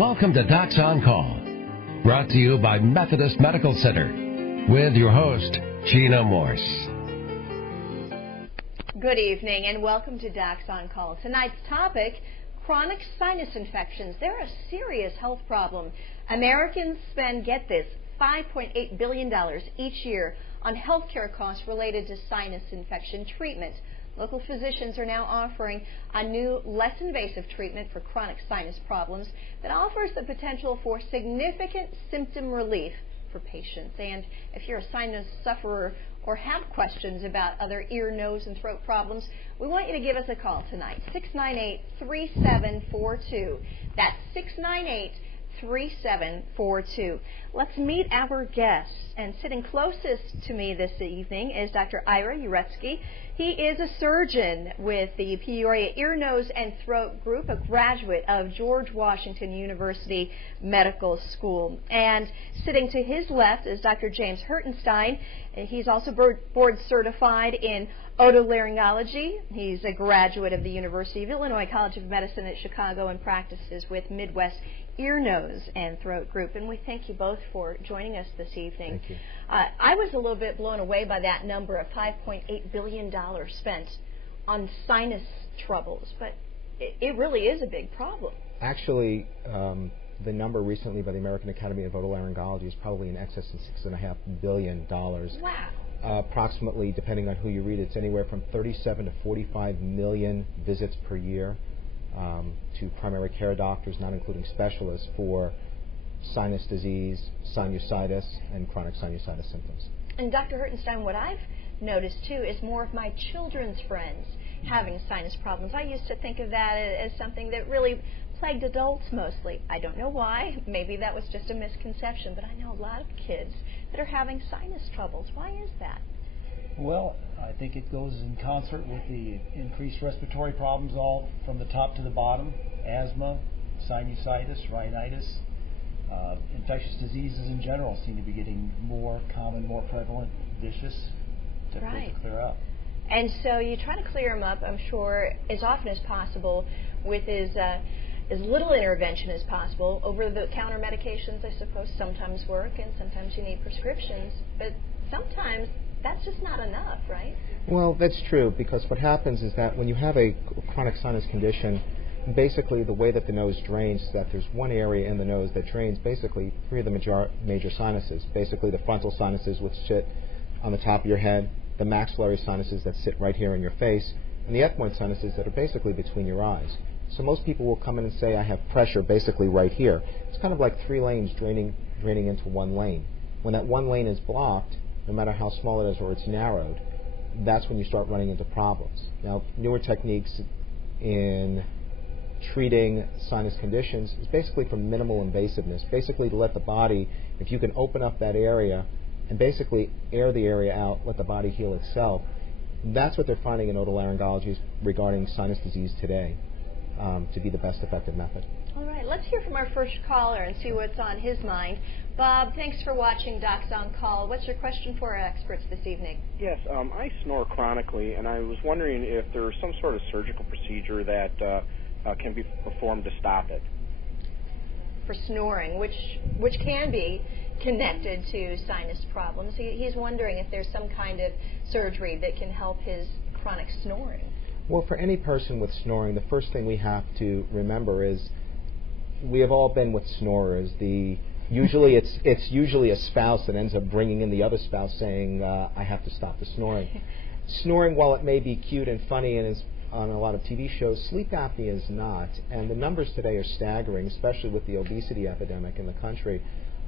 Welcome to Docs on Call, brought to you by Methodist Medical Center, with your host, Gina Morse. Good evening and welcome to Docs on Call. Tonight's topic, chronic sinus infections. They're a serious health problem. Americans spend, get this, $5.8 billion each year on healthcare costs related to sinus infection treatment. Local physicians are now offering a new, less invasive treatment for chronic sinus problems that offers the potential for significant symptom relief for patients. And if you're a sinus sufferer or have questions about other ear, nose, and throat problems, we want you to give us a call tonight, 698-3742. That's 698-3742. Let's meet our guests. And sitting closest to me this evening is Dr. Ira Yretsky. He is a surgeon with the Peoria Ear, Nose, and Throat Group, a graduate of George Washington University Medical School. And sitting to his left is Dr. James Hertenstein. He's also board certified in otolaryngology. He's a graduate of the University of Illinois College of Medicine at Chicago and practices with Midwest Ear, Nose, and Throat Group. And we thank you both for joining us this evening. Thank you. I was a little bit blown away by that number of $5.8 billion spent on sinus troubles, but it really is a big problem. Actually, the number recently by the American Academy of Otolaryngology is probably in excess of $6.5 billion. Wow. Approximately, depending on who you read, it's anywhere from 37 to 45 million visits per year to primary care doctors, not including specialists, for sinus disease, sinusitis, and chronic sinusitis symptoms. And Dr. Hertenstein, what I've noticed too is more of my children's friends having sinus problems. I used to think of that as something that really plagued adults mostly. I don't know why. Maybe that was just a misconception, but I know a lot of kids that are having sinus troubles. Why is that? Well, I think it goes in concert with the increased respiratory problems all from the top to the bottom, asthma, sinusitis, rhinitis. Infectious diseases in general seem to be getting more common, more prevalent, vicious, difficult to clear up. And so you try to clear them up, I'm sure, as often as possible with as little intervention as possible. Over-the-counter medications, I suppose, sometimes work, and sometimes you need prescriptions. But sometimes that's just not enough, right? Well, that's true, because what happens is that when you have a chronic sinus condition, basically the way that the nose drains is that there's one area in the nose that drains basically three of the major sinuses, basically the frontal sinuses, which sit on the top of your head, the maxillary sinuses that sit right here in your face, and the ethmoid sinuses that are basically between your eyes. So most people will come in and say, I have pressure basically right here. It's kind of like three lanes draining into one lane. When that one lane is blocked, no matter how small it is or it's narrowed, that's when you start running into problems. Now, newer techniques in treating sinus conditions is basically from minimal invasiveness, basically to let the body, if you can open up that area and basically air the area out, let the body heal itself. That's what they're finding in otolaryngology regarding sinus disease today to be the best effective method. All right, let's hear from our first caller and see what's on his mind. Bob, thanks for watching Docs on Call. What's your question for our experts this evening? Yes, I snore chronically, and I was wondering if there's some sort of surgical procedure that can be performed to stop it. For snoring, which can be connected to sinus problems. He's wondering if there's some kind of surgery that can help his chronic snoring. Well, for any person with snoring, the first thing we have to remember is we have all been with snorers. Usually it's usually a spouse that ends up bringing in the other spouse saying, I have to stop the snoring. Snoring, while it may be cute and funny and is on a lot of TV shows, sleep apnea is not. And the numbers today are staggering, especially with the obesity epidemic in the country,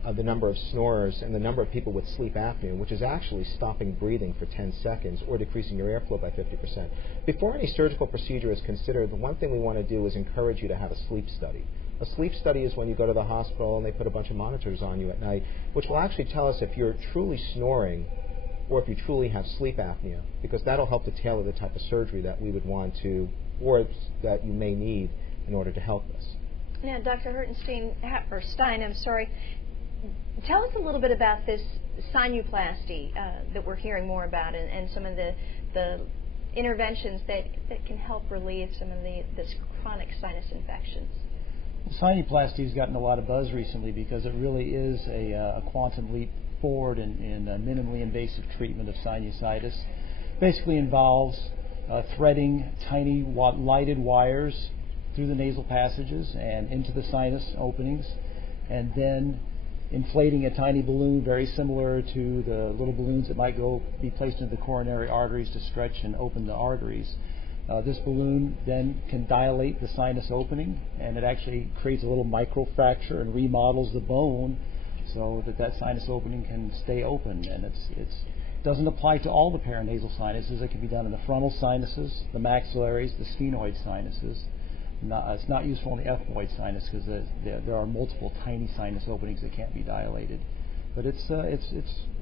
of the number of snorers and the number of people with sleep apnea, which is actually stopping breathing for 10 seconds or decreasing your airflow by 50%. Before any surgical procedure is considered, the one thing we want to do is encourage you to have a sleep study. A sleep study is when you go to the hospital and they put a bunch of monitors on you at night, which will actually tell us if you're truly snoring or if you truly have sleep apnea, because that'll help to tailor the type of surgery that we would want to, or that you may need in order to help us. Now, Dr. Hertenstein, tell us a little bit about this sinuplasty that we're hearing more about and some of the interventions that can help relieve some of this chronic sinus infections. Sinuplasty has gotten a lot of buzz recently because it really is a quantum leap forward in minimally invasive treatment of sinusitis. Basically involves threading tiny lighted wires through the nasal passages and into the sinus openings, and then inflating a tiny balloon very similar to the little balloons that might be placed into the coronary arteries to stretch and open the arteries. This balloon then can dilate the sinus opening, and it actually creates a little microfracture and remodels the bone so that sinus opening can stay open. And it doesn't apply to all the paranasal sinuses. It can be done in the frontal sinuses, the maxillaries, the sphenoid sinuses. It's not useful in the ethmoid sinus because there are multiple tiny sinus openings that can't be dilated. But it's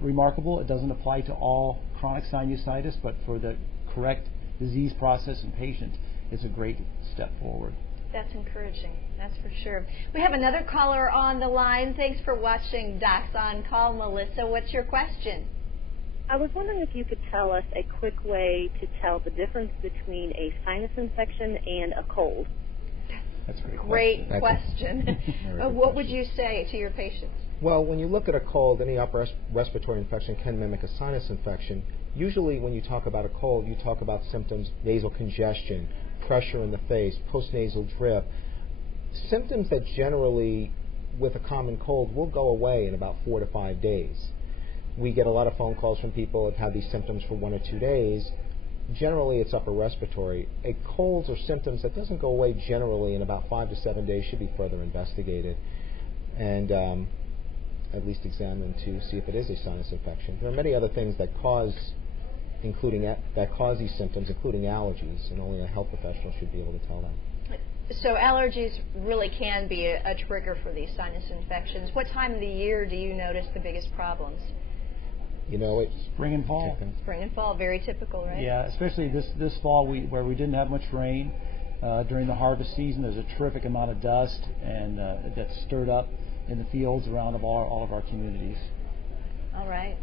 remarkable. It doesn't apply to all chronic sinusitis, but for the correct disease process in patients, it's a great step forward. That's encouraging, that's for sure. We have another caller on the line. Thanks for watching Docs on Call. Melissa, what's your question? I was wondering if you could tell us a quick way to tell the difference between a sinus infection and a cold. That's a great question. What would you say to your patients? Well, when you look at a cold, any upper respiratory infection can mimic a sinus infection. Usually when you talk about a cold, you talk about symptoms, nasal congestion, pressure in the face, postnasal drip, symptoms that generally, with a common cold, will go away in about 4 to 5 days. We get a lot of phone calls from people that have these symptoms for 1 or 2 days. Generally, it's upper respiratory. A cold or symptoms that doesn't go away generally in about 5 to 7 days should be further investigated and at least examined to see if it is a sinus infection. There are many other things that cause these symptoms, including allergies, and only a health professional should be able to tell them. So allergies really can be a trigger for these sinus infections. What time of the year do you notice the biggest problems? You know, it's spring and fall. Spring and fall, very typical, right? Yeah, especially this fall where we didn't have much rain during the harvest season. There's a terrific amount of dust and that's stirred up in the fields around all of our communities. All right.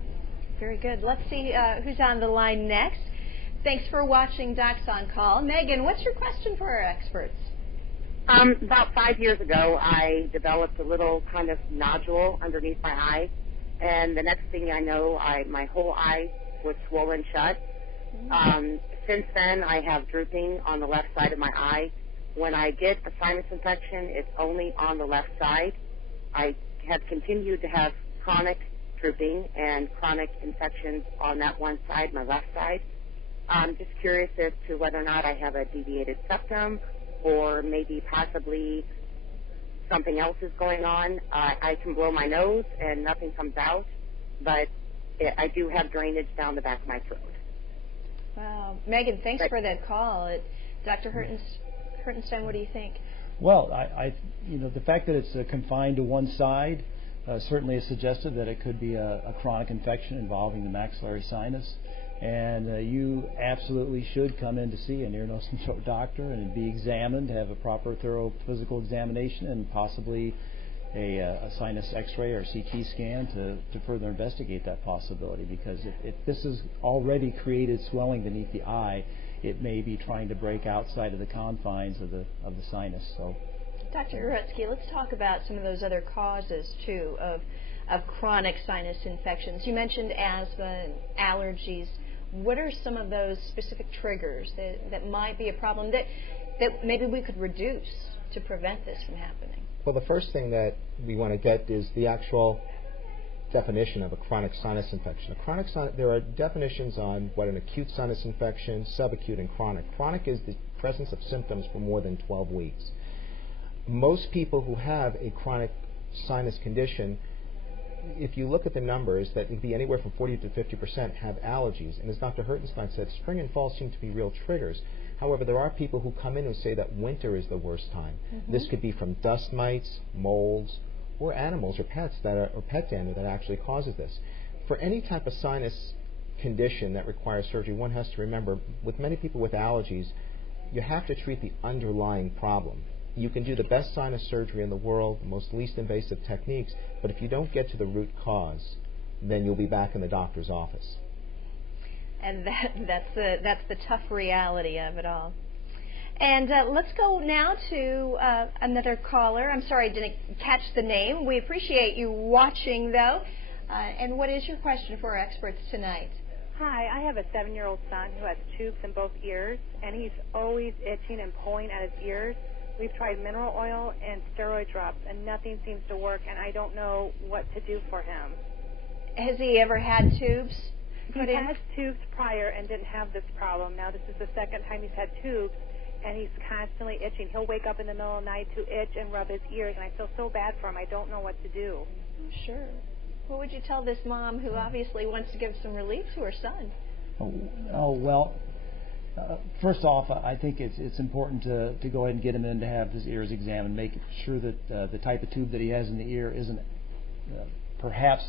Very good. Let's see who's on the line next. Thanks for watching Docs on Call. Megan, what's your question for our experts? About 5 years ago, I developed a little kind of nodule underneath my eye, and the next thing I know, my whole eye was swollen shut. Since then, I have drooping on the left side of my eye. When I get a sinus infection, it's only on the left side. I have continued to have chronic drooping and chronic infections on that one side, my left side. I'm just curious as to whether or not I have a deviated septum or maybe possibly something else is going on. I can blow my nose and nothing comes out, but I do have drainage down the back of my throat. Wow. Megan, thanks for that call. Dr. Hertenstein, what do you think? Well, the fact that it's confined to one side certainly is suggestive that it could be a chronic infection involving the maxillary sinus. And you absolutely should come in to see an ear, nose, and throat doctor and be examined, have a proper, thorough physical examination, and possibly a sinus X-ray or CT scan to further investigate that possibility. Because if this has already created swelling beneath the eye, it may be trying to break outside of the confines of the sinus. So, Dr. Yretsky, let's talk about some of those other causes too of chronic sinus infections. You mentioned asthma and allergies. What are some of those specific triggers that might be a problem that maybe we could reduce to prevent this from happening? Well, the first thing that we want to get is the actual definition of a chronic sinus infection. There are definitions on what an acute sinus infection, subacute, and chronic. Chronic is the presence of symptoms for more than 12 weeks. Most people who have a chronic sinus condition, if you look at the numbers, that would be anywhere from 40 to 50% have allergies. And as Dr. Hertenstein said, spring and fall seem to be real triggers. However, there are people who come in and say that winter is the worst time. This could be from dust mites, molds, or animals or pets or pet dander that actually causes this. For any type of sinus condition that requires surgery, one has to remember, with many people with allergies, you have to treat the underlying problem. You can do the best sinus surgery in the world, the most least invasive techniques, but if you don't get to the root cause, then you'll be back in the doctor's office. And that's the tough reality of it all. And let's go now to another caller. I'm sorry I didn't catch the name. We appreciate you watching, though. And what is your question for our experts tonight? Hi, I have a 7-year-old son who has tubes in both ears, and he's always itching and pulling at his ears. We've tried mineral oil and steroid drops, and nothing seems to work, and I don't know what to do for him. Has he ever had tubes put in? He had tubes prior and didn't have this problem. Now this is the second time he's had tubes, and he's constantly itching. He'll wake up in the middle of the night to itch and rub his ears, and I feel so bad for him. I don't know what to do. Sure. What would you tell this mom who obviously wants to give some relief to her son? First off, I think it's important to go ahead and get him in to have his ears examined, make sure that the type of tube that he has in the ear isn't perhaps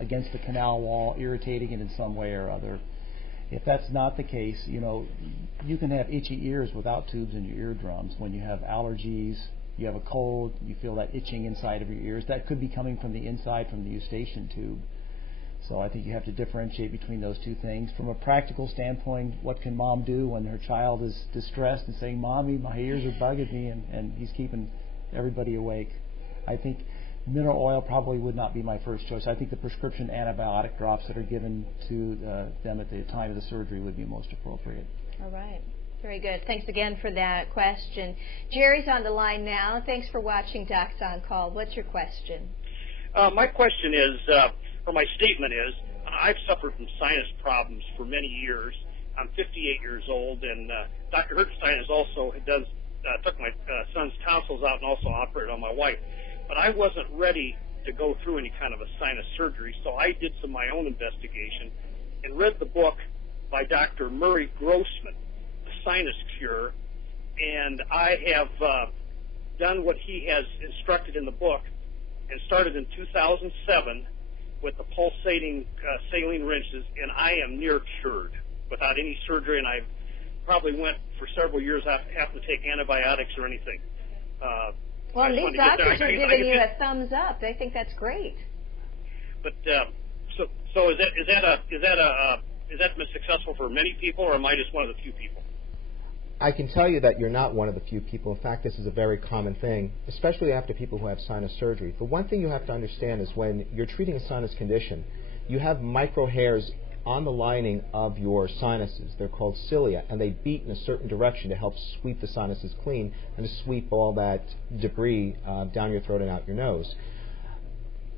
against the canal wall, irritating it in some way or other. If that's not the case, you can have itchy ears without tubes in your eardrums. When you have allergies, you have a cold, you feel that itching inside of your ears, that could be coming from the inside from the eustachian tube. So I think you have to differentiate between those two things. From a practical standpoint, what can mom do when her child is distressed and saying, "Mommy, my ears are bugging me," and he's keeping everybody awake? I think mineral oil probably would not be my first choice. I think the prescription antibiotic drops that are given to them at the time of the surgery would be most appropriate. All right. Very good. Thanks again for that question. Jerry's on the line now. Thanks for watching Docs on Call. What's your question? My question is, or my statement is, I've suffered from sinus problems for many years. I'm 58 years old, and Dr. Hertenstein took my son's tonsils out and also operated on my wife. But I wasn't ready to go through any kind of a sinus surgery, so I did some of my own investigation and read the book by Dr. Murray Grossman, The Sinus Cure, and I have done what he has instructed in the book and started in 2007 with the pulsating saline rinses, and I am near cured without any surgery, and I probably went for several years having to take antibiotics or anything. Well, these doctors are giving you a thumbs up. They think that's great. But so is that been successful for many people, or am I just one of the few people? I can tell you that you're not one of the few people. In fact, this is a very common thing, especially after people who have sinus surgery. But one thing you have to understand is when you're treating a sinus condition, you have micro hairs on the lining of your sinuses. They're called cilia, and they beat in a certain direction to help sweep the sinuses clean and to sweep all that debris down your throat and out your nose.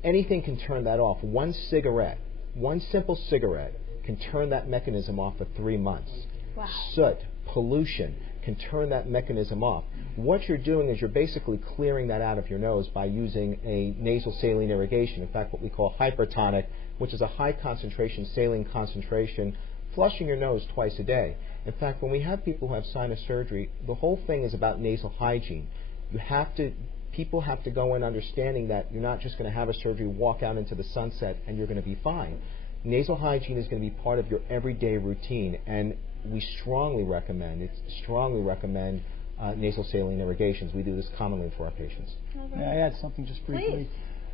Anything can turn that off. One simple cigarette can turn that mechanism off for 3 months. Wow. Soot, pollution can turn that mechanism off. What you're doing is you're basically clearing that out of your nose by using a nasal saline irrigation, in fact what we call hypertonic, which is a high concentration saline concentration, flushing your nose twice a day. In fact, when we have people who have sinus surgery, the whole thing is about nasal hygiene. People have to go in understanding that you're not just going to have a surgery, walk out into the sunset, and you're going to be fine. Nasal hygiene is going to be part of your everyday routine, and we strongly recommend nasal saline irrigations. We do this commonly for our patients. Right. May I add something just briefly?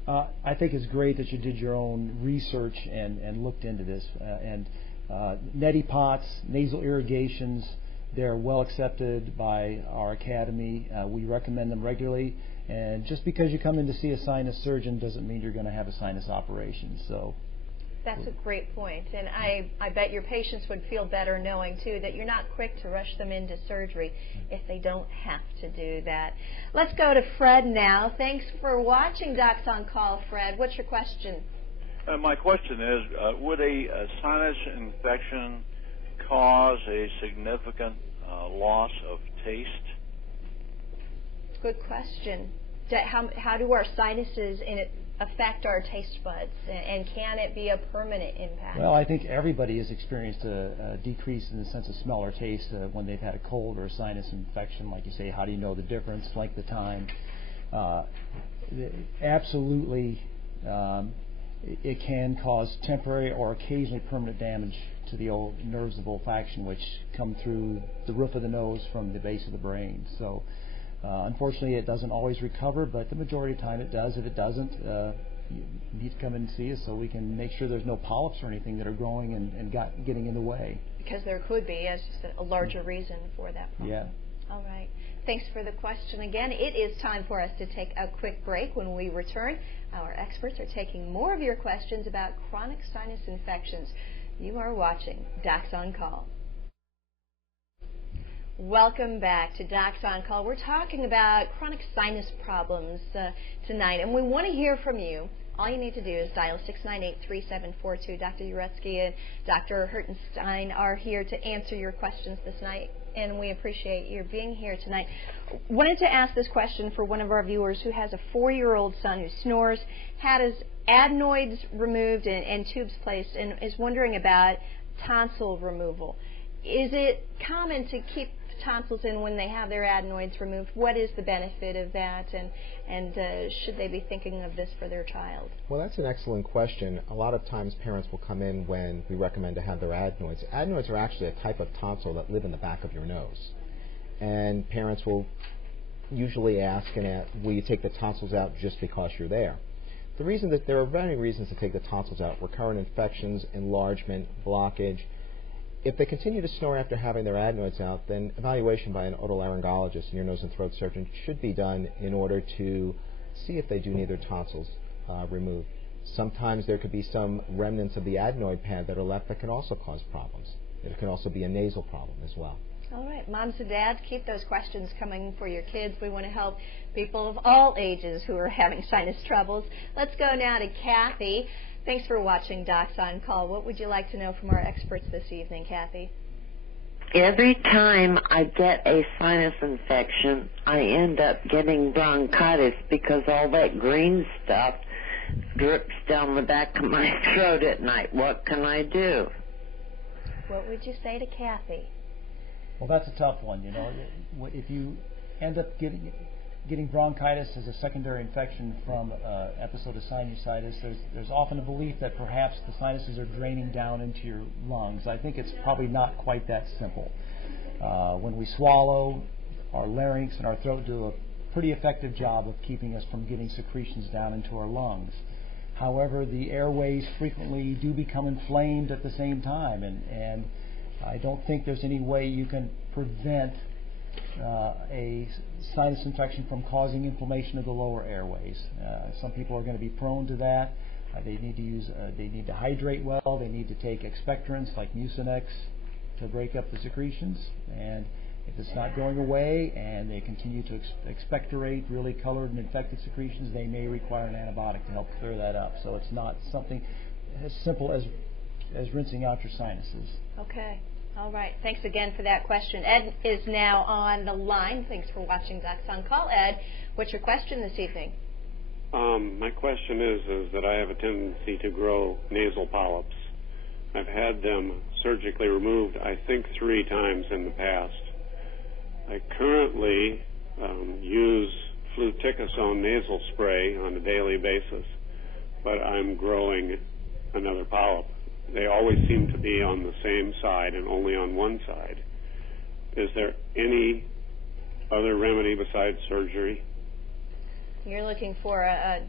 I think it's great that you did your own research and looked into this. Neti pots, nasal irrigations, they're well accepted by our academy. We recommend them regularly. And just because you come in to see a sinus surgeon doesn't mean you're going to have a sinus operation. So. That's a great point, and I bet your patients would feel better knowing, too, that you're not quick to rush them into surgery if they don't have to do that. Let's go to Fred now. Thanks for watching Docs on Call, Fred. What's your question? My question is, would a sinus infection cause a significant loss of taste? Good question. How do our sinuses affect our taste buds, and can it be a permanent impact? Well, I think everybody has experienced a decrease in the sense of smell or taste when they've had a cold or a sinus infection. Like you say, how do you know the difference? Length of time. Absolutely, it can cause temporary or occasionally permanent damage to the old nerves of olfaction, which come through the roof of the nose from the base of the brain. So. Unfortunately, it doesn't always recover, but the majority of the time it does. If it doesn't, you need to come in and see us so we can make sure there's no polyps or anything that are growing and getting in the way. Because there could be as a larger reason for that problem. Yeah. All right. Thanks for the question again. It is time for us to take a quick break. When we return, our experts are taking more of your questions about chronic sinus infections. You are watching Docs on Call. Welcome back to Docs on Call. We're talking about chronic sinus problems tonight, and we want to hear from you. All you need to do is dial 698-3742. Dr. Yretsky and Dr. Hertenstein are here to answer your questions this night, and we appreciate your being here tonight. Wanted to ask this question for one of our viewers who has a 4-year-old son who snores, had his adenoids removed and tubes placed, and is wondering about tonsil removal. Is it common to keep tonsils in when they have their adenoids removed? What is the benefit of that, and should they be thinking of this for their child? Well, that's an excellent question. A lot of times parents will come in when we recommend to have their adenoids. Adenoids are actually a type of tonsil that live in the back of your nose. And parents will usually ask, will you take the tonsils out just because you're there? The reason that there are many reasons to take the tonsils out: recurrent infections, enlargement, blockage. If they continue to snore after having their adenoids out, then evaluation by an otolaryngologist, an ear, nose, and throat surgeon, should be done in order to see if they do need their tonsils removed. Sometimes there could be some remnants of the adenoid pad that are left that can also cause problems. It can also be a nasal problem as well. All right, moms and dads, keep those questions coming for your kids. We want to help people of all ages who are having sinus troubles. Let's go now to Kathy. Thanks for watching Docs on Call. What would you like to know from our experts this evening, Kathy? Every time I get a sinus infection, I end up getting bronchitis because all that green stuff drips down the back of my throat at night. What can I do? What would you say to Kathy? Well, that's a tough one. You know, if you end up getting bronchitis as a secondary infection from an episode of sinusitis, there's often a belief that perhaps the sinuses are draining down into your lungs. I think it's probably not quite that simple. When we swallow, our larynx and our throat do a pretty effective job of keeping us from getting secretions down into our lungs. However, the airways frequently do become inflamed at the same time, and I don't think there's any way you can prevent a sinus infection from causing inflammation of the lower airways. Some people are going to be prone to that. They need to hydrate well. They need to take expectorants like Mucinex to break up the secretions. And if it's not going away and they continue to expectorate really colored and infected secretions, they may require an antibiotic to help clear that up. So it's not something as simple as rinsing out your sinuses. Okay. All right. Thanks again for that question. Ed is now on the line. Thanks for watching Docs on Call. Ed, what's your question this evening? My question is that I have a tendency to grow nasal polyps. I've had them surgically removed, I think, 3 times in the past. I currently use fluticasone nasal spray on a daily basis, but I'm growing another polyp. They always seem to be on the same side and only on one side. Is there any other remedy besides surgery? You're looking for a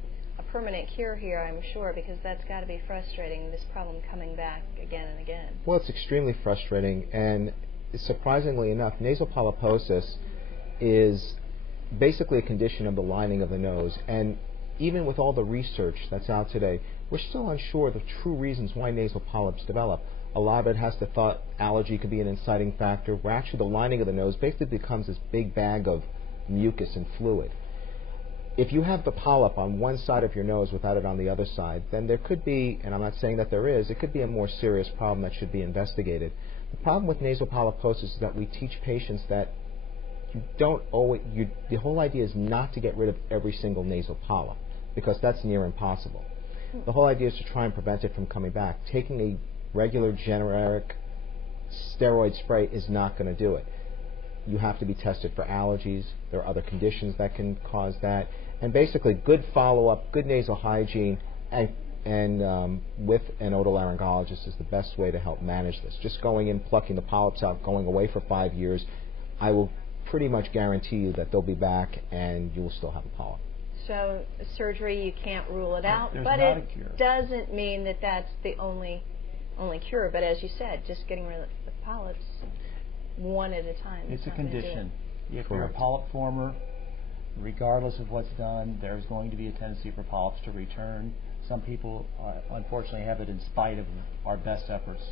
permanent cure here, I'm sure, because that's got to be frustrating, this problem coming back again and again. Well, it's extremely frustrating, and surprisingly enough, nasal polyposis is basically a condition of the lining of the nose, and even with all the research that's out today, we're still unsure of the true reasons why nasal polyps develop. A lot of it has to thought allergy could be an inciting factor, where actually the lining of the nose basically becomes this big bag of mucus and fluid. If you have the polyp on one side of your nose without it on the other side, then there could be, and I'm not saying that there is, it could be a more serious problem that should be investigated. The problem with nasal polyposis is that we teach patients that the whole idea is not to get rid of every single nasal polyp, because that's near impossible. The whole idea is to try and prevent it from coming back. Taking a regular generic steroid spray is not going to do it. You have to be tested for allergies. There are other conditions that can cause that. And basically, good follow-up, good nasal hygiene, and with an otolaryngologist is the best way to help manage this. Just going in, plucking the polyps out, going away for 5 years, I will pretty much guarantee you that they'll be back and you will still have a polyp. So surgery, you can't rule it out, but it doesn't mean that that's the only cure. But as you said, just getting rid of the polyps one at a time. It's a condition. if you're a polyp former, regardless of what's done, there's going to be a tendency for polyps to return. Some people, unfortunately, have it in spite of our best efforts.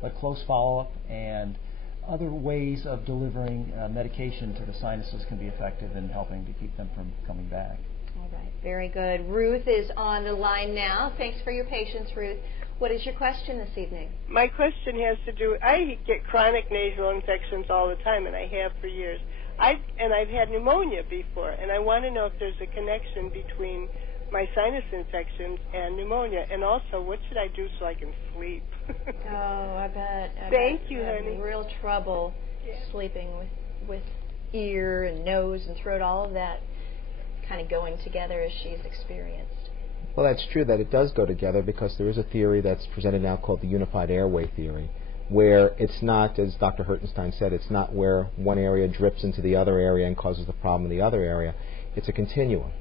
But close follow-up and other ways of delivering medication to the sinuses can be effective in helping to keep them from coming back. All right, very good. Ruth is on the line now. Thanks for your patience, Ruth. What is your question this evening? My question has to do, I get chronic nasal infections all the time, and I have for years. I've had pneumonia before, and I want to know if there's a connection between my sinus infections and pneumonia, and also what should I do so I can sleep? Oh, I bet. Thank you, honey. Real trouble sleeping with ear and nose and throat, all of that kind of going together as she's experienced. Well, that's true that it does go together, because there is a theory that's presented now called the unified airway theory, where it's not, as Dr. Hertenstein said, it's not where one area drips into the other area and causes the problem in the other area. It's a continuum.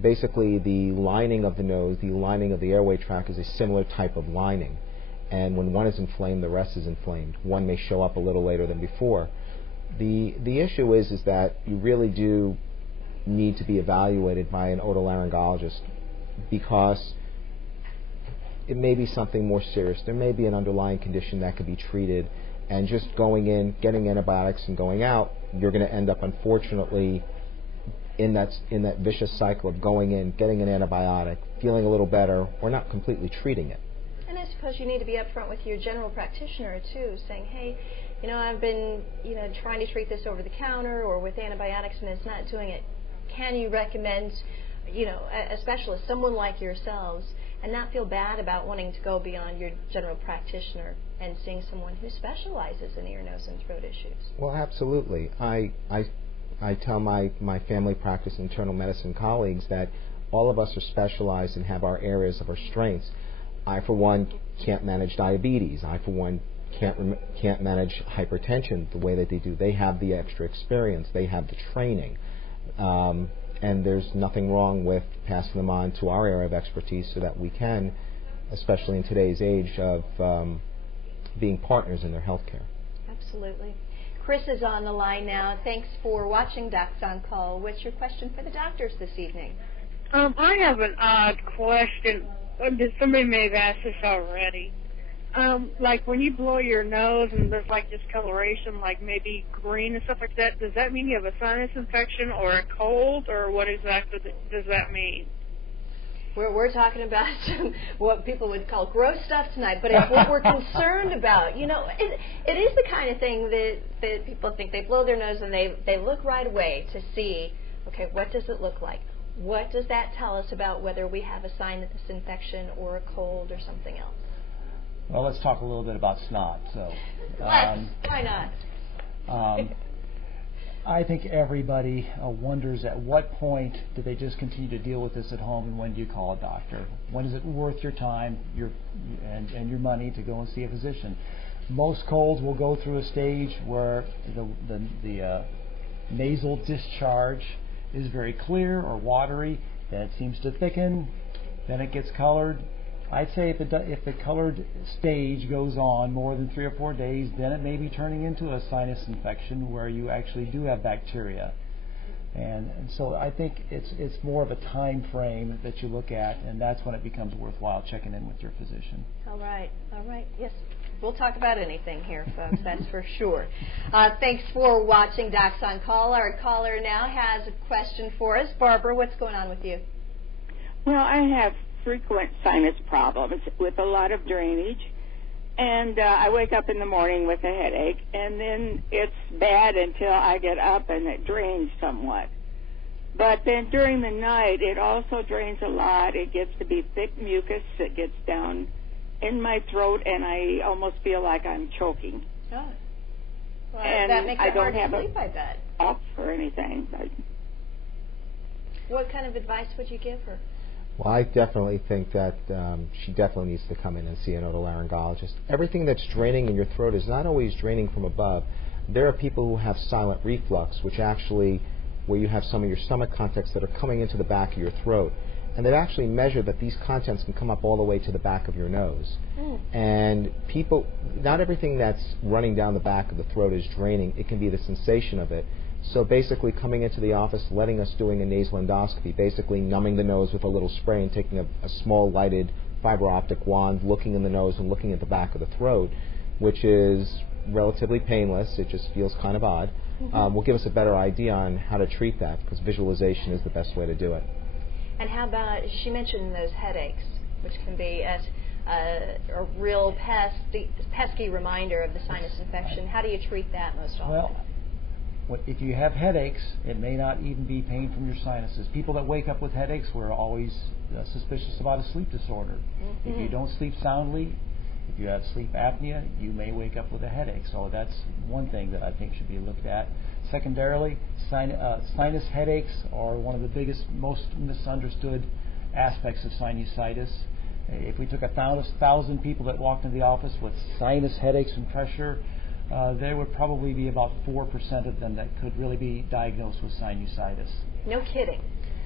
Basically, the lining of the nose, the lining of the airway tract is a similar type of lining. And when one is inflamed, the rest is inflamed. One may show up a little later than before. The issue is that you really do need to be evaluated by an otolaryngologist, because it may be something more serious. There may be an underlying condition that could be treated, and just going in, getting antibiotics and going out, you're going to end up, unfortunately, in that vicious cycle of going in, getting an antibiotic, feeling a little better, or not completely treating it. And I suppose you need to be upfront with your general practitioner too, saying, hey, I've been, trying to treat this over the counter or with antibiotics and it's not doing it. Can you recommend, a specialist, someone like yourselves, and not feel bad about wanting to go beyond your general practitioner and seeing someone who specializes in ear, nose, and throat issues? Well, absolutely. I tell my family practice internal medicine colleagues that all of us are specialized and have our areas of our strengths. I, for one, can't manage diabetes. I, for one, can't manage hypertension the way that they do. They have the extra experience. They have the training. And there's nothing wrong with passing them on to our area of expertise so that we can, especially in today's age of being partners in their health care. Absolutely. Chris is on the line now. Thanks for watching Docs on Call. What's your question for the doctors this evening? I have an odd question. Somebody may have asked this already. Like when you blow your nose and there's like discoloration, like maybe green and stuff like that, does that mean you have a sinus infection or a cold, or what exactly does that mean? We're talking about what people would call gross stuff tonight, but it's what we're concerned about. It is the kind of thing that people think. They blow their nose and they look right away to see, okay, what does it look like? What does that tell us about whether we have a sinus infection or a cold or something else? Well, let's talk a little bit about snot. So, why not? I think everybody wonders at what point do they just continue to deal with this at home, and when do you call a doctor? When is it worth your time and your money to go and see a physician? Most colds will go through a stage where the nasal discharge is very clear or watery, then it seems to thicken, then it gets colored. I'd say if the colored stage goes on more than 3 or 4 days, then it may be turning into a sinus infection where you actually do have bacteria. And so I think it's more of a time frame that you look at, and that's when it becomes worthwhile checking in with your physician. All right. Yes. We'll talk about anything here, folks, that's for sure. Thanks for watching Docs on Call. Our caller now has a question for us. Barbara, what's going on with you? Well, I have frequent sinus problems with a lot of drainage, and I wake up in the morning with a headache, and then it's bad until I get up and it drains somewhat. But then during the night, it also drains a lot. It gets to be thick mucus that gets down in my throat, and I almost feel like I'm choking. Oh. Well, and that makes it hard to sleep, I bet. I don't have a cough or anything. What kind of advice would you give her? Well, I definitely think that she definitely needs to come in and see an otolaryngologist. Everything that's draining in your throat is not always draining from above. There are people who have silent reflux, which actually, where you have some of your stomach contents that are coming into the back of your throat. and they've actually measured that these contents can come up all the way to the back of your nose. And people, not everything that's running down the back of the throat is draining. It can be the sensation of it. So basically coming into the office, letting us doing a nasal endoscopy, basically numbing the nose with a little spray and taking a small lighted fiber optic wand, looking in the nose and looking at the back of the throat, which is relatively painless. It just feels kind of odd. Will give us a better idea on how to treat that, because visualization is the best way to do it. And how about, she mentioned those headaches, which can be a real pesky reminder of the sinus infection. How do you treat that most often? Well, if you have headaches, it may not even be pain from your sinuses. People that wake up with headaches, we're always suspicious about a sleep disorder. If you don't sleep soundly, if you have sleep apnea, you may wake up with a headache. So that's one thing that I think should be looked at. Secondarily, sinus headaches are one of the biggest, most misunderstood aspects of sinusitis. If we took 1,000 people that walked into the office with sinus headaches and pressure, there would probably be about 4% of them that could really be diagnosed with sinusitis. No kidding.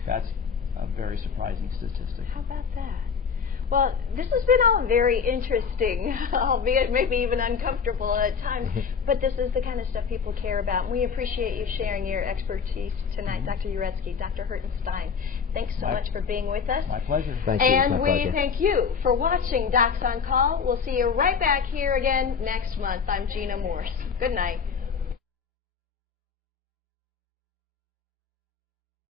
That's a very surprising statistic. How about that? Well, this has been all very interesting, albeit maybe even uncomfortable at times, but this is the kind of stuff people care about. We appreciate you sharing your expertise tonight, Dr. Yretsky, Dr. Hertenstein. Thanks so much for being with us. My pleasure. Thank you. And we thank you for watching Docs on Call. We'll see you right back here again next month. I'm Gina Morse. Good night.